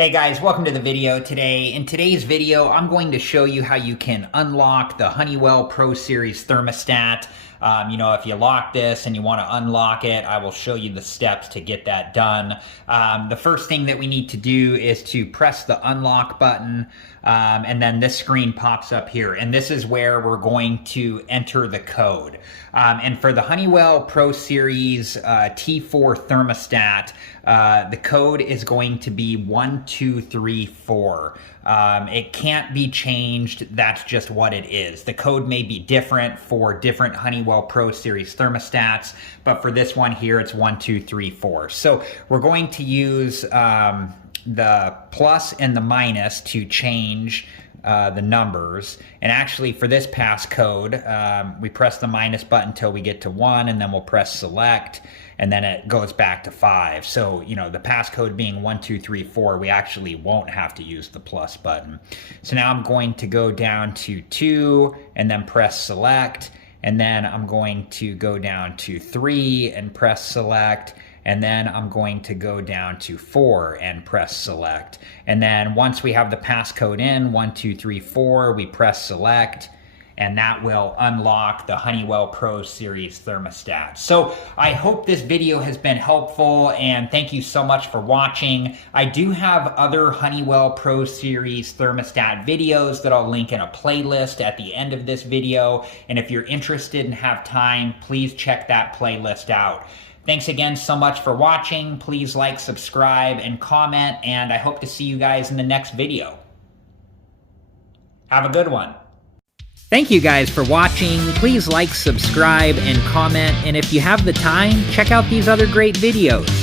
Hey guys, welcome to the video today. In today's video, I'm going to show you how you can unlock the Honeywell Pro Series thermostat. If you lock this and you want to unlock it, I will show you the steps to get that done. The first thing that we need to do is to press the unlock button, and then this screen pops up here. And this is where we're going to enter the code. And for the Honeywell Pro Series T4 thermostat, the code is going to be 1234. It can't be changed. That's just what it is. The code may be different for different Honeywell Pro Series thermostats, but for this one here, it's 1234. So we're going to use the plus and the minus to change the numbers. And actually for this passcode, we press the minus button until we get to 1, and then we'll press select, and then it goes back to 5. So, the passcode being 1234, we actually won't have to use the plus button. So now I'm going to go down to 2 and then press select, and then I'm going to go down to 3 and press select, and then I'm going to go down to 4 and press select. And then once we have the passcode in, 1234, we press select, and that will unlock the Honeywell Pro Series thermostat. So I hope this video has been helpful, and thank you so much for watching. I do have other Honeywell Pro Series thermostat videos that I'll link in a playlist at the end of this video, and if you're interested and have time, please check that playlist out. Thanks again so much for watching. Please like, subscribe, and comment, and I hope to see you guys in the next video. Have a good one. Thank you guys for watching. Please like, subscribe, and comment, and if you have the time, check out these other great videos.